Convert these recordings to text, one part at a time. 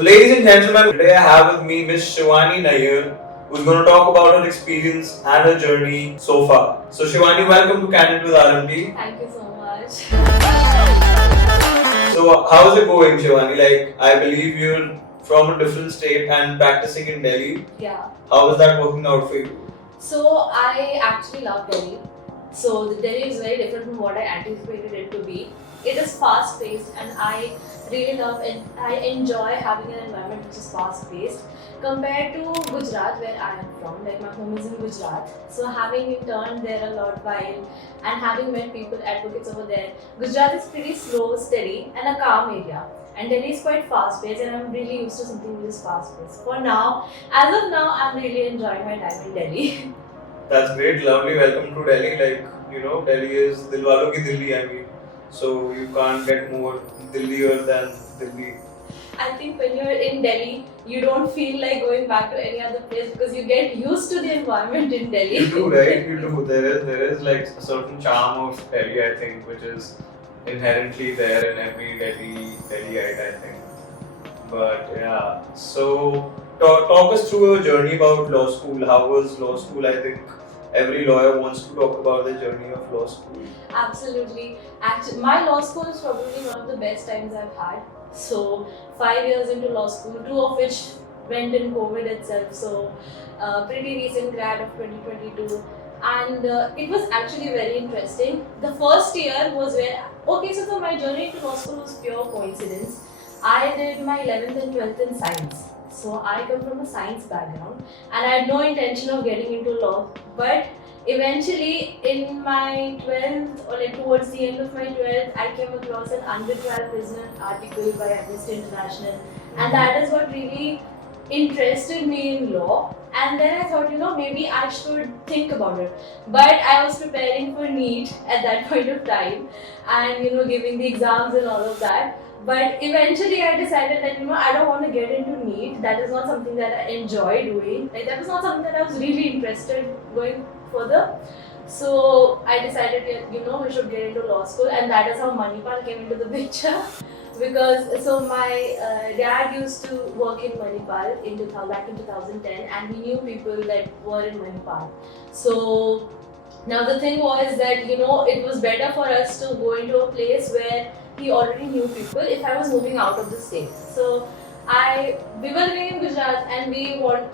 So, ladies and gentlemen, today I have with me Miss Shivani Nair, who's going to talk about her experience and her journey so far. So, Shivani, welcome to Candid with RMD. Thank you so much. So, how's it going, Shivani? Like, I believe you're from a different state and practicing in Delhi. Yeah. How is that working out for you? So I actually love Delhi. So the Delhi is very different from what I anticipated it to be. It is fast paced and I really love and I enjoy having an environment which is fast paced compared to Gujarat where I am from. Like my home is in Gujarat. So having interned there a lot while and having met people, advocates over there, Gujarat is pretty slow, steady and a calm area. And Delhi is quite fast paced and I'm really used to something which is fast paced. For now, as of now, I'm really enjoying my time in Delhi. That's great, lovely. Welcome to Delhi. Like, Delhi is Dilwalo ki Delhi, I mean. So, you can't get more Delhier than Delhi. I think when you're in Delhi, you don't feel like going back to any other place because you get used to the environment in Delhi. You do, right? You do. There is like a certain charm of Delhi, I think, which is inherently there in every Delhiite, I think. But yeah, so talk us through your journey about law school. How was law school? I think every lawyer wants to talk about the journey of law school. Absolutely. Actually, my law school is probably one of the best times I've had. So, 5 years into law school, 2 of which went in COVID itself. So, pretty recent grad of 2022. And it was actually very interesting. The first year was where, so my journey into law school was pure coincidence. I did my 11th and 12th in science. So I come from a science background and I had no intention of getting into law. But eventually in my 12th or like towards the end of my 12th, I came across an under trial prisoner article by Amnesty International. And that is what really interested me in law. And then I thought, maybe I should think about it. But I was preparing for NEET at that point of time and, giving the exams and all of that. But eventually I decided that, I don't want to get into NEET. That is not something that I enjoy doing. Like, that was not something that I was really interested going further. So I decided, we should get into law school. And that is how Manipal came into the picture. Because my dad used to work in Manipal back in 2010 and he knew people that were in Manipal. So now the thing was that it was better for us to go into a place where he already knew people if I was moving out of the state. So we were living in Gujarat and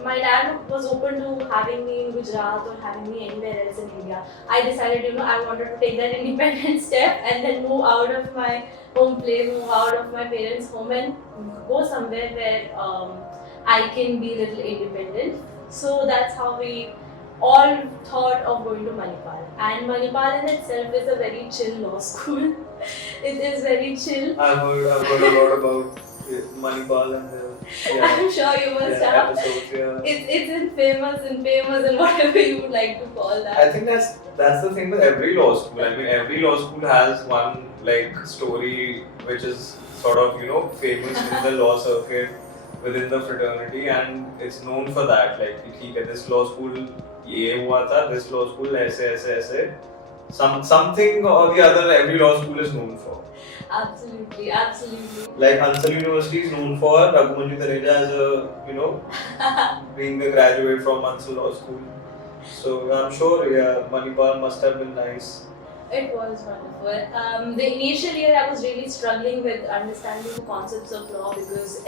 my dad was open to having me in Gujarat or having me anywhere else in India. I decided, I wanted to take that independent step and then move out of my home place, move out of my parents' home and go somewhere where I can be a little independent. So that's how we all thought of going to Manipal. And Manipal in itself is a very chill law school. It is very chill. I've heard a lot about Manipal and I'm sure you must have. Episodes, yeah. It's infamous and whatever you would like to call that. I think that's the thing with every law school. I mean, every law school has one like story which is sort of famous in the law circuit within the fraternity, and it's known for that. Like, this law school ये हुआ था, this law school ऐसे something or the other every law school is known for. Absolutely. Like Ansal University is known for Raghumanju Taneja as a being a graduate from Ansal Law School. So I'm sure Manipal must have been nice. It was wonderful. The initial year I was really struggling with understanding the concepts of law because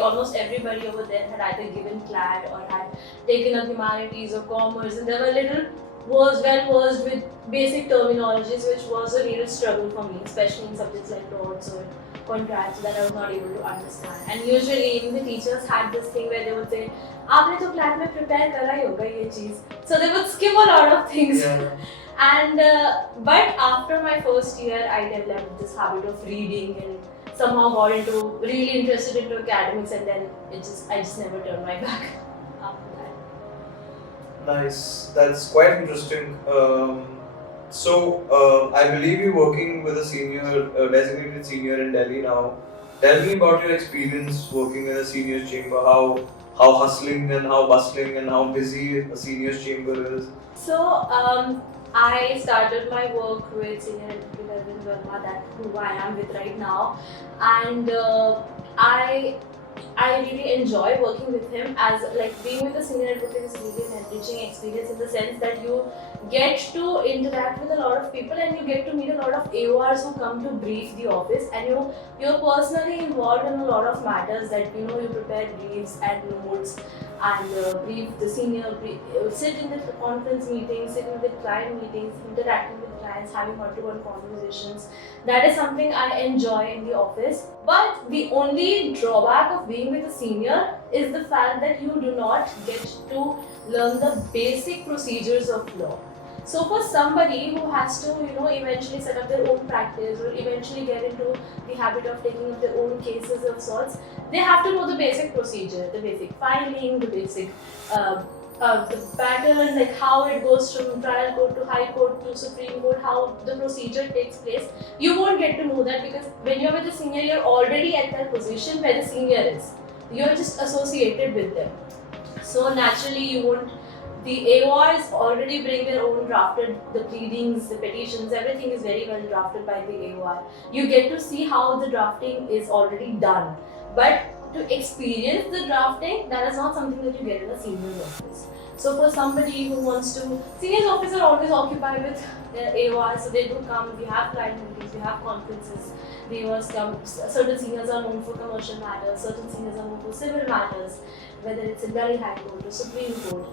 almost everybody over there had either given CLAD or had taken up humanities or commerce, and they were well versed with basic terminologies, which was a real struggle for me, especially in subjects like torts or contracts that I was not able to understand. And usually even the teachers had this thing where they would say, "Aapne to CLAD mein prepare kara hi hoga ye cheez." So they would skim a lot of things. Yeah. And but after my first year, I developed this habit of reading and somehow got really interested into academics, and then I just never turned my back after that. Nice. That's quite interesting. I believe you're working with a designated senior in Delhi now. Tell me about your experience working in a seniors chamber. How hustling and how bustling and how busy a seniors chamber is. So I started my work with Senior Advocate Arvind Verma, that's who I am with right now, and I I really enjoy working with him, as like being with a senior advocate is really an enriching experience in the sense that you get to interact with a lot of people and you get to meet a lot of AORs who come to brief the office, and you're personally involved in a lot of matters that you prepare briefs and notes and brief the senior, sit in the conference meetings, sit in the client meetings, interacting with clients, having one-to-one conversations. That is something I enjoy in the office. But the only drawback of being with a senior is the fact that you do not get to learn the basic procedures of law. So for somebody who has to, eventually set up their own practice or eventually get into the habit of taking up their own cases of sorts, they have to know the basic procedure, the basic filing, the basic the pattern, like how it goes from trial court to high court to Supreme Court, how the procedure takes place. You won't get to know that because when you're with the senior, you're already at that position where the senior is. You're just associated with them. So naturally, you won't. The AORs already bring their own drafted, the pleadings, the petitions, everything is very well drafted by the AOR. You get to see how the drafting is already done. But to experience the drafting, that is not something that you get in a senior's office. So for somebody who wants to, senior's office are always occupied with AOR, so they do come, we have client meetings, we have conferences, the AORs come, certain seniors are known for commercial matters, certain seniors are known for civil matters, whether it's in Delhi High Court or Supreme Court.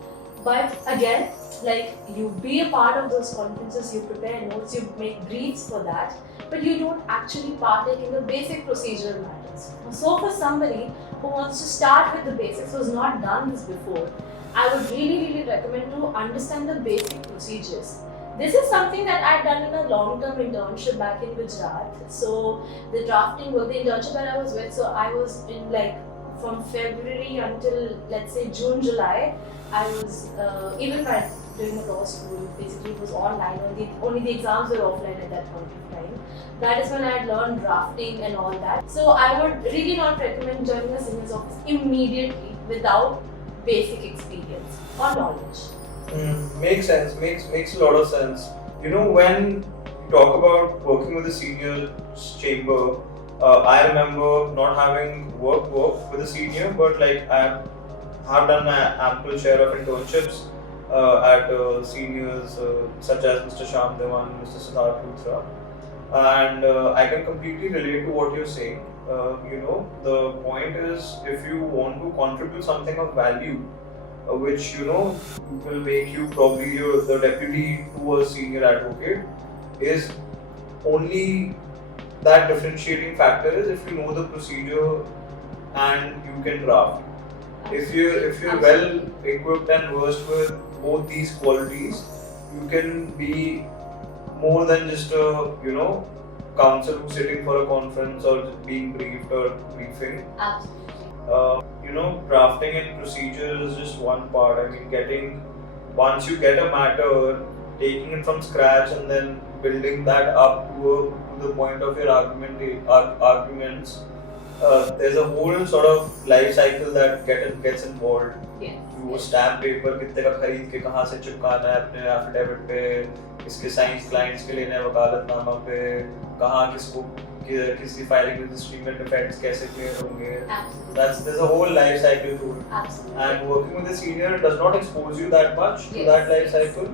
But again, like you be a part of those conferences, you prepare notes, you make briefs for that, but you don't actually partake in the basic procedural matters. So for somebody who wants to start with the basics, who has not done this before, I would really recommend to understand the basic procedures. This is something that I've done in a long-term internship back in Gujarat. So the drafting work, the internship that I was with, so I was in like from February until let's say June, July, I was, even while doing the law school, basically it was online, only the exams were offline at that point in time. That is when I had learned drafting and all that. So I would really not recommend joining a senior's office immediately without basic experience or knowledge. Makes sense, makes a lot of sense. When you talk about working with the seniors chamber, I remember not having worked with a senior, but like I have done my ample share of internships at seniors such as Mr. Shyam Dewan, Mr. Siddharth Luthra, and I can completely relate to what you're saying. The point is, if you want to contribute something of value, which will make you probably the deputy to a senior advocate, is only that differentiating factor is if you know the procedure and you can draft. If you're well equipped and versed with both these qualities, you can be more than just a counsel who's sitting for a conference or being briefed or briefing. Absolutely. Drafting and procedure is just one part. I mean, once you get a matter, taking it from scratch and then building that up to the point of your arguments. There's a whole sort of life cycle that gets involved. Yes. वो stamp paper कितने का खरीद के कहाँ से चिपकाना है अपने affidavit पे, इसके साइंस क्लाइंट्स के लेने वकालतनामा पे, कहाँ किसको किसी फाइलिंग रजिस्ट्री में डिफेक्ट्स कैसे क्लियर होंगे. There's a whole life cycle to it. Absolutely. And working with a senior does not expose you that much to that life cycle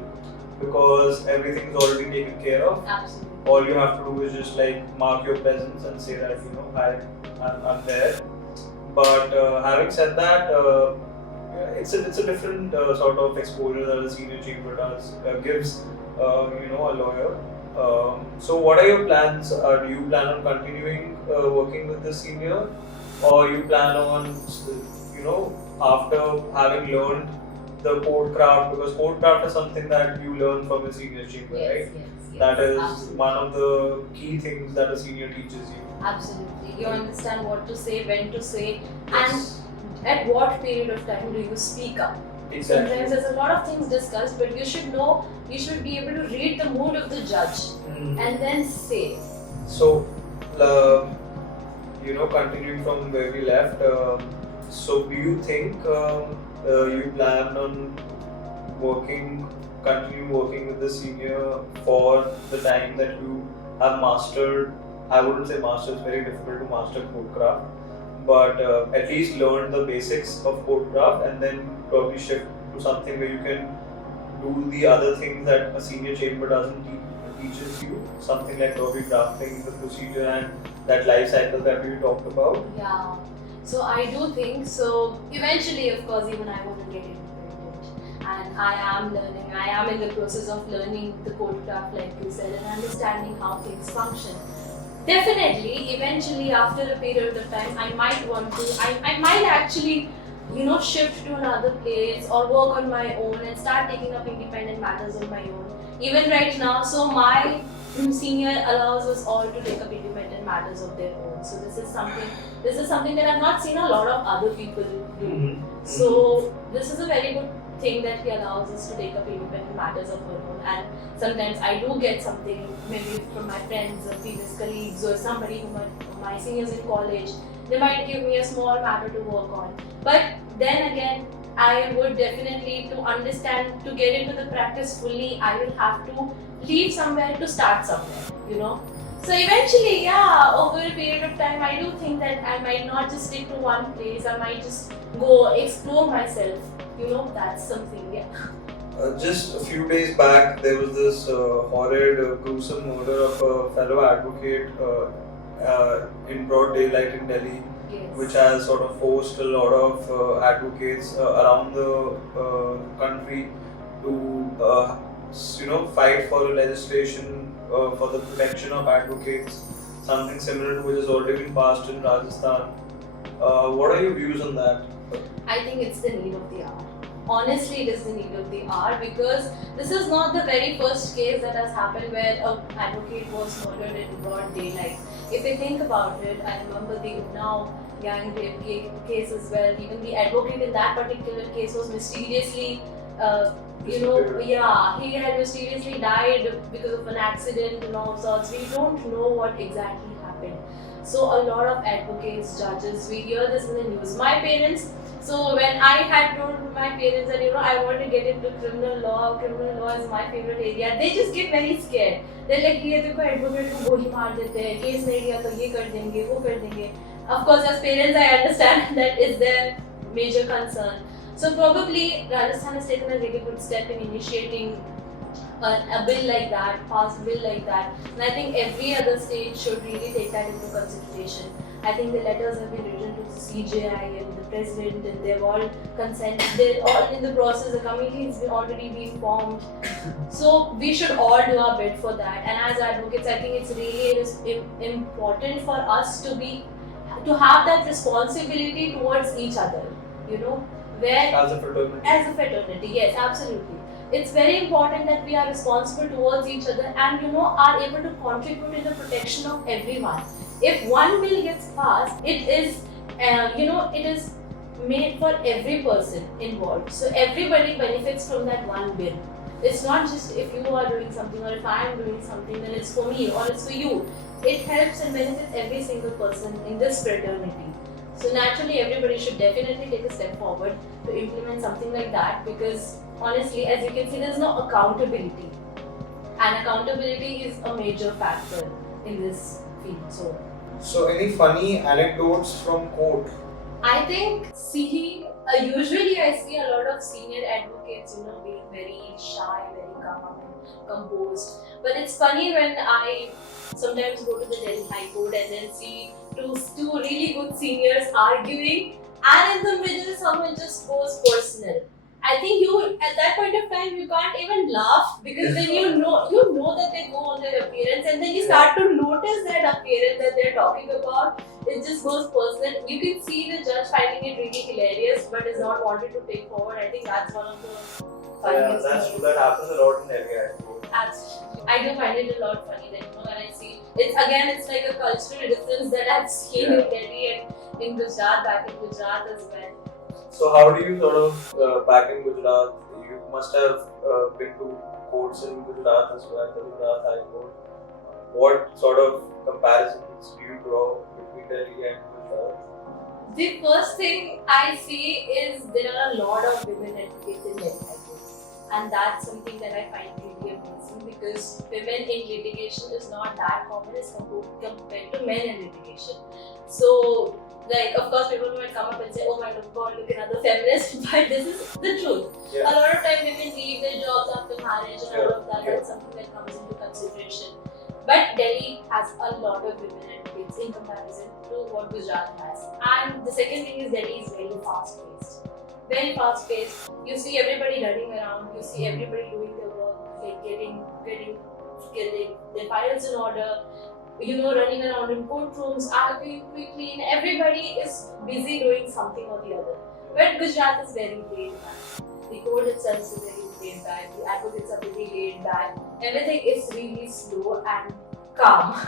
because everything is already taken care of. Absolutely. All you have to do is just like mark your presence and say that hi, I'm there. But having said that, it's a different sort of exposure that a senior chamber gives a lawyer. So what are your plans? Do you plan on continuing working with the senior, or you plan on after having learned the court craft, because court craft is something that you learn from a senior chamber, right? Yes. That is absolutely. one of the key things that a senior teaches you. Absolutely. You understand what to say, when to say, Yes. and at what period of time do you speak up. Exactly. Sometimes there's a lot of things discussed, but you should know, you should be able to read the mood of the judge and then say. So, continuing from where we left, so do you think you plan on continue working with the senior for the time that you have mastered? I wouldn't say master, it's very difficult to master court craft, but at least learn the basics of codecraft and then probably shift to something where you can do the other things that a senior chamber doesn't teaches you, something like probably drafting the procedure and that life cycle that we talked about. Yeah. So I do think so. Eventually, of course, even I want to get into it, and I am learning. I am in the process of learning the code craft, like you said, and understanding how things function. Definitely, eventually, after a period of time, I might want to. I might actually, shift to another place or work on my own and start taking up independent matters on my own. Even right now, so my senior allows us all to take up independent matters of their own. So this is something that I've not seen a lot of other people do. Mm-hmm. So this is a very good thing that he allows us to take up independent matters of our own. And sometimes I do get something maybe from my friends or previous colleagues or somebody who my seniors in college. They might give me a small matter to work on. But then again, I would definitely, to understand, to get into the practice fully, I will have to leave somewhere to start somewhere. So eventually, yeah, over a period of time, I do think that I might not just stick to one place, I might just go explore myself. That's something, yeah. Just a few days back, there was this horrid, gruesome murder of a fellow advocate in broad daylight in Delhi, Yes. which has sort of forced a lot of advocates around the country to, fight for a legislation for the protection of advocates, something similar to which has already been passed in Rajasthan. What are your views on that? I think it's the need of the hour. Honestly, it is the need of the hour because this is not the very first case that has happened where an advocate was murdered in broad daylight. If you think about it, I remember the Unnao gang rape case as well. Even the advocate in that particular case was mysteriously, he had mysteriously died because of an accident and all sorts. We don't know what exactly happened. So a lot of advocates, judges, we hear this in the news. My parents, so when I had told my parents that I want to get into criminal law is my favorite area, they just get very scared. They're like, ये देखो advocate को गोली मार देते हैं, case नहीं लिया तो ये कर देंगे, वो कर देंगे. Of course, as parents, I understand that is their major concern. So probably Rajasthan has taken a really good step in initiating a bill like that, pass a bill like that. And I think every other state should really take that into consideration. I think the letters have been written to the CJI and the president, and they've all consented. They're all in the process. The committee has already been formed. So we should all do our bit for that. And as advocates, I think it's really important for us to have that responsibility towards each other. Where As a fraternity. As a fraternity, yes, absolutely. It's very important that we are responsible towards each other and are able to contribute in the protection of everyone. If one bill gets passed, it is it is made for every person involved. So everybody benefits from that one bill. It's not just if you are doing something or if I am doing something, then it's for me or it's for you. It helps and benefits every single person in this fraternity. So naturally, everybody should definitely take a step forward to implement something like that because honestly, as you can see, there's no accountability. And accountability is a major factor in this field. So any funny anecdotes from court? I think usually I see a lot of senior advocates, being very shy, very calm and composed. But it's funny when I sometimes go to the Delhi High Court and then see two really good seniors arguing, and in the middle someone just goes personal. I think at that point of time you can't even laugh because then you know that they go on their appearance and then you start to notice that appearance that they're talking about. It just goes personal. You can see the judge finding it really hilarious but is not wanted to take forward. I think that's one of the funniest. Yeah, that's true. That happens a lot in Delhi. Absolutely. I do find it a lot funny that when I see it's like a cultural difference that I've seen in Delhi and in Gujarat, back in Gujarat as well. So how do you sort of, back in Gujarat, you must have been to courts in Gujarat as well, the Gujarat High Court. What sort of comparisons do you draw between Delhi and Gujarat? The first thing I see is there are a lot of women advocates in Delhi High Court. and that's something that I find really amazing because women in litigation is not that common as compared to men in litigation. So, like, of course, people might come up and say, "Oh my God, look another feminist," but this is the truth. Yeah. A lot of time women leave their jobs after marriage and all of that. Yeah. That's something that comes into consideration. But Delhi has a lot of women advocates in comparison to what Gujarat has. And the second thing is Delhi is very fast paced. Very fast paced. You see everybody running around, you see everybody doing their work, like getting their files in order, running around in courtrooms, arguing quickly, and everybody is busy doing something or the other. But Gujarat is very laid back. The court itself is very laid back. The advocates are very laid back. Everything is really slow and calm.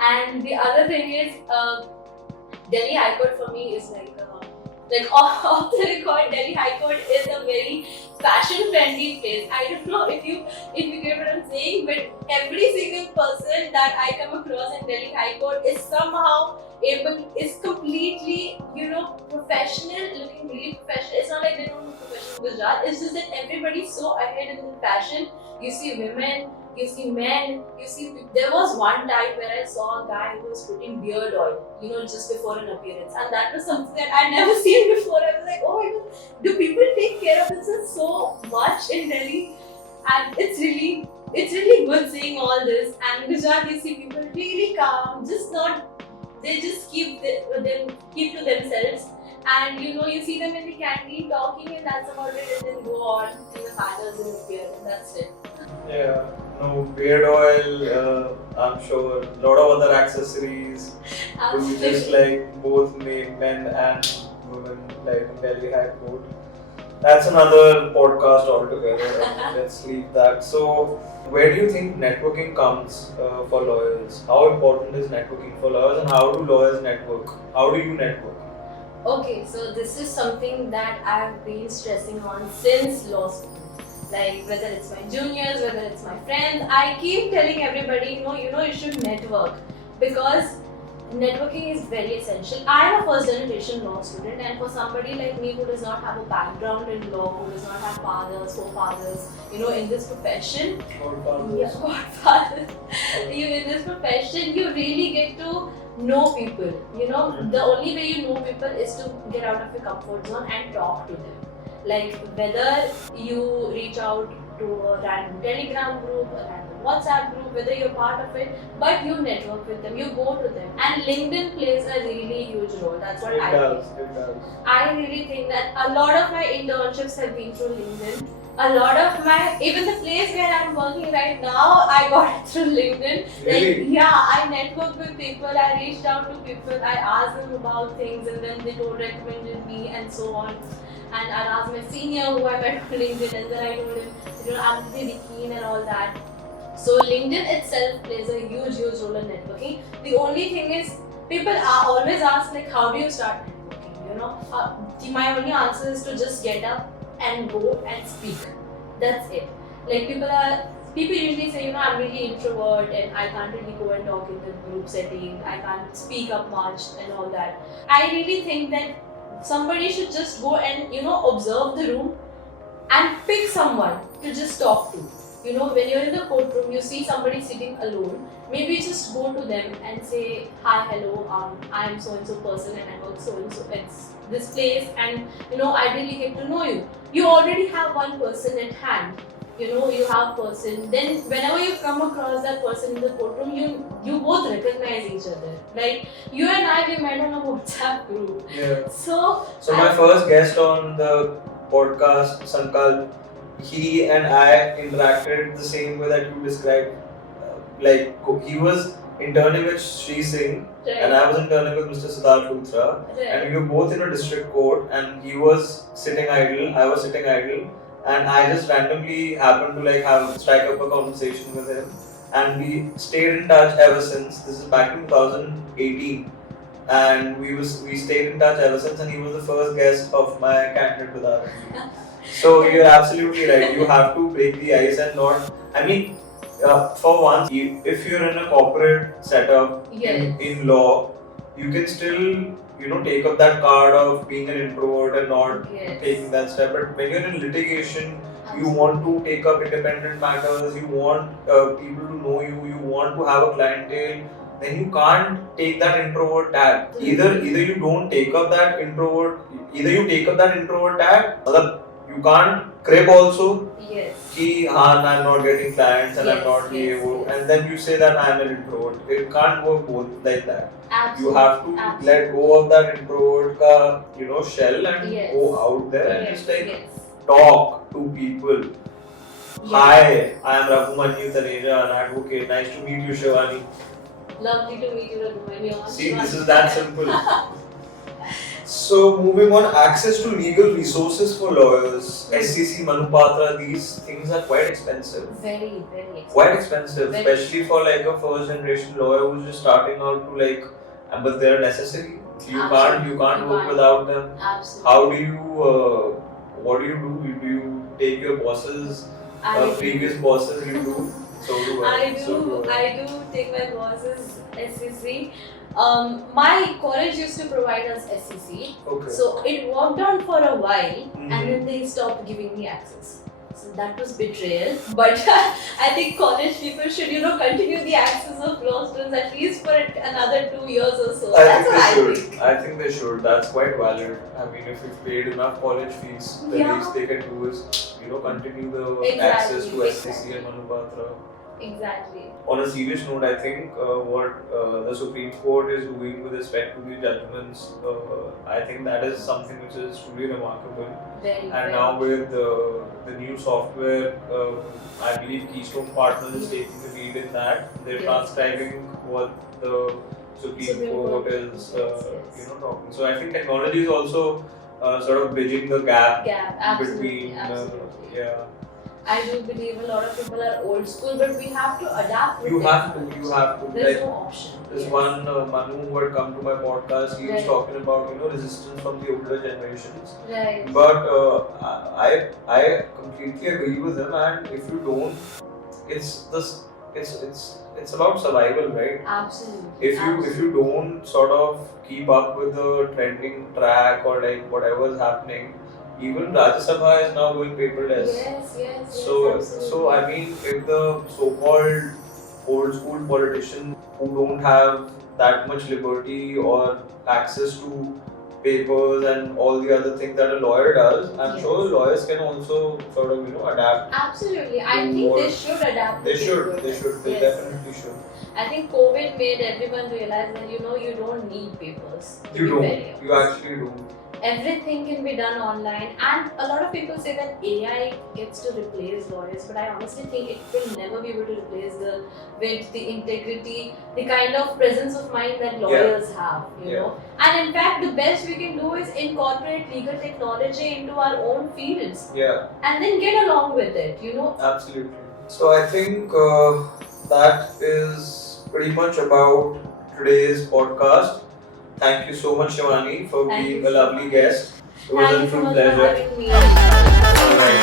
And the other thing is, Delhi High Court for me is like off the record. Delhi High Court is a very fashion-friendly place. I don't know if you get what I'm saying, but every single person that I come across in Delhi High Court is somehow is completely, professional, looking really professional. It's not like they don't look professional in Gujarat. It's just that everybody's so ahead in the fashion. You see women, you see men, there was one time where I saw a guy who was putting beard oil, just before an appearance. And that was something that I'd never seen before. I was like, oh my God, do people take care of themselves so much in Delhi? And it's really good seeing all this. And in Gujarat, you see people really calm, they just keep to themselves. And you see them in the canteen talking, and that's about it, and then go on in the matters and appear, and that's it. Yeah, no, beard oil, I'm sure, a lot of other accessories, do just like both men and women, like in Delhi High Court. That's another podcast altogether. Let's leave that. So, where do you think networking comes for lawyers? How important is networking for lawyers, and how do lawyers network? How do you network? Okay, so this is something that I've been stressing on since law school. Like whether it's my juniors, whether it's my friends, I keep telling everybody, you should network because networking is very essential. I am a first generation law student, and for somebody like me who does not have a background in law, who does not have fathers, forefathers, in this profession, godfathers, in this profession, you really get to know people. The only way you know people is to get out of your comfort zone and talk to them. Like whether you reach out to a random Telegram group, a random WhatsApp group, whether you're part of it, but you network with them, you go to them. And LinkedIn plays a really huge role. That's what I think. It does. I really think that a lot of my internships have been through LinkedIn. A lot of even the place where I'm working right now, I got it through LinkedIn. Really? I networked with people, I reached out to people, I asked them about things, and then they recommended me and so on. And I asked my senior who I met on LinkedIn, and then I told him, I'm really keen and all that. So LinkedIn itself plays a huge role in networking. The only thing is, people are always ask like, how do you start networking? My only answer is to just get up and go and speak. That's it. Like people usually say, I'm really introvert and I can't really go and talk in the group setting. I can't speak up much and all that. I really think that somebody should just go and observe the room and pick someone to just talk to. When you're in the courtroom, you see somebody sitting alone, maybe just go to them and say, hi, hello, I am so and so person and I work so and so at this place, and I really get to know you. You already have one person at hand. You have person. Then whenever you come across that person in the courtroom, you both recognize each other. Like you and I, we met on a WhatsApp group. Yeah. So my first guest on the podcast, Sankalp, he and I interacted the same way that you described. He was interning with Sri Singh, right. And I was interning with Mr. Siddharth Luthra, right. And we were both in a district court, and he was sitting idle, I was sitting idle, and I just randomly happened to strike up a conversation with him, and we stayed in touch ever since. This is back in 2018, and we stayed in touch ever since, and he was the first guest of my candidate with R&D. So you're absolutely right. You have to break the ice and not. For once, if you're in a corporate setup in law, you can still take up that card of being an introvert and not taking that step. But when you're in litigation, you want to take up independent matters, you want people to know you, you want to have a clientele, then you can't take that introvert tag. Either you don't take up that introvert, either you take up that introvert tag, मतलब you can't crib also. Yes. कि हाँ, I'm not getting clients and I'm Yes, not yes, able, yes. and then you say that I'm an introvert. It can't work both like that. Absolutely. You have to let go of that introvert ka, shell and Yes. go out there and Yes, just like yes. talk to people. Yeah. Hi, I am Raghumanyu Taneja, an advocate. Nice to meet you, Shivani. Lovely to meet you, Raghumanyu. See, this is that simple. So, moving on, access to legal resources for lawyers, SCC, Manupatra, these things are quite expensive. Very, very expensive. Quite expensive, Very especially for like a first generation lawyer who's just starting out to like, but they're necessary. You Absolutely. can't work without them. Absolutely. How do you, what do? Do you take your bosses, previous bosses? You do. So do I. I do take my boss's SCC. My college used to provide us SCC. Okay. So it worked on for a while, Mhm. and then they stopped giving me access. So that was betrayal. But I think college people should, continue the access of law students at least for another 2 years or so. That's what I think. I think they should. That's quite valid. I mean, if you've paid enough college fees, the Yeah. least they can do is, continue the Exactly, access to SCC exactly. and Manupatra. Exactly. On a serious note, I think what the Supreme Court is doing with respect to the judgments, I think that is something which is truly remarkable. Very, And now with the new software, I believe Keystone Partners is taking the lead in that. They're Yes. transcribing what the Supreme Court is, talking. So I think technology is also sort of bridging the gap Absolutely. between, Absolutely. yeah. I do believe a lot of people are old school, but we have to adapt with You have to. There's Like, no option. there's Yes. one Manu who had come to my podcast. He was Right. talking about resistance from the older generations. Right. But I completely agree with him. And if you don't, it's about survival, right? Absolutely. If you don't sort of keep up with the trending track or like whatever's happening, even Rajya Sabha is now going paperless. Yes. So absolutely. I mean, if the so-called old school politicians who don't have that much liberty or access to papers and all the other things that a lawyer does, I'm Yes. sure lawyers can also sort of adapt. Absolutely. I think they should adapt. They to should. paper. They Yes. definitely should. I think COVID made everyone realize that you don't need papers. to You be don't. very honest. You actually don't. Everything can be done online, and a lot of people say that AI gets to replace lawyers, but I honestly think it will never be able to replace the wit, the integrity, the kind of presence of mind that lawyers have, you know. And in fact, the best we can do is incorporate legal technology into our own fields, Yeah. and then get along with it, Absolutely. So I think that is pretty much about today's podcast. Thank you so much, Shivani, for Thank being you a so lovely much. guest. It was Thank a you so true much for pleasure. having me. Alright.